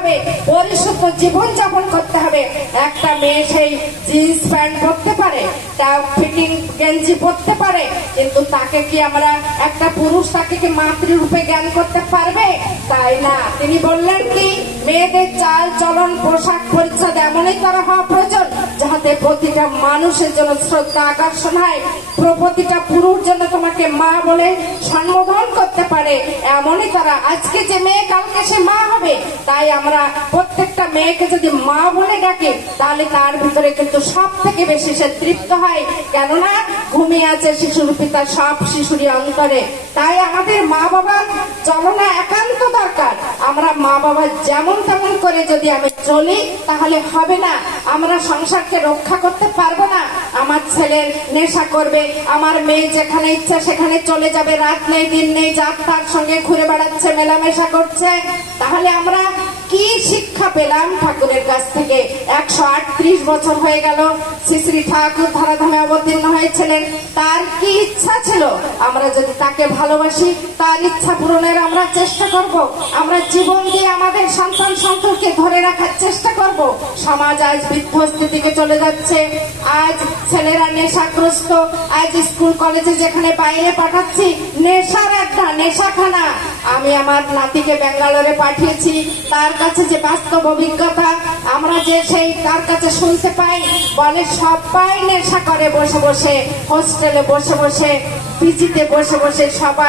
হবে, পরিশুদ্ধ জীবন যাপন করতে হবে। একটা মেয়ে সেই জিন্স প্যান্ট পরতে পারে, টাক ফিটিং গেঞ্জি পরতে পারে, কিন্তু তাকে কি আমরা একটা পুরুষ তাকে কি মাতৃরূপে জ্ঞান করতে পারবে? তাই না। তিনি বললেন কি, মেয়েদের চাল চলন পোশাক পরিচ্ছদ এমনই তারা হওয়া প্রয়োজন যাহাতে প্রতিটা মানুষের জন্য শ্রদ্ধা আকর্ষণ হয়, প্রতিটা পুরুষ যেন তোমাকে মা বলে সম্বোধন করতে পারে, এমনই তারা। আজকে যে মেয়ে কালকে সে মা হবে, তাই আমরা প্রত্যেকটা মেয়েকে যদি মা বলে ডাকি তাহলে তার ভিতরে কিন্তু সব থেকে বেশি সে তৃপ্ত হয়, কেননা ঘুমিয়ে আছে শিশুর পিতা সব শিশুরই অন্তরে। তাই আমাদের মা বাবার চলনা একান্ত দরকার। আমরা মা বাবা যেমন তেমন করে যদি আমি চলি তাহলে হবে না, আমরা সংসারকে রক্ষা করতে পারবো না। আমার ছেলের নেশা করবে, আমার মেয়ে যেখানে ইচ্ছা সেখানে চলে যাবে, রাত নেই দিন নেই, যার তার সঙ্গে ঘুরে বেড়াচ্ছে, মেলামেশা করছে, তাহলে আমরা কি শিক্ষা পেলাম ঠাকুরের কাছ থেকে? 138 বছর হয়ে গেল শ্রী শ্রী ঠাকুর ধরাধামে অবতীর্ণ হয়েছিলেন, তার কি ইচ্ছা ছিল? আমরা যদি তাকে ভালোবাসি তার ইচ্ছা পূরণের আমরা চেষ্টা করব, আমরা জীবন দিয়ে আমাদের সন্তান সন্ততিকে ধরে রাখার চেষ্টা করব। সমাজ আজ বিধ্বস্তের দিকে চলে যাচ্ছে, আজ ছেলেরা নেশাগ্রস্ত, আজ স্কুল কলেজে যেখানে বাইরে পাঠাচ্ছি নেশার একটা নেশাখানা। আমি আমার নাতিকে ব্যাঙ্গালোরে পাঠিয়েছি, তার কাছে যে বাস্তব অভিজ্ঞতা আমরা যে সেই তার কাছে শুনতে পাই, বলে সবাই নেশা করে বসে বসে, হোস্টেলে বসে বসে, পিজিতে বসে বসে সবাই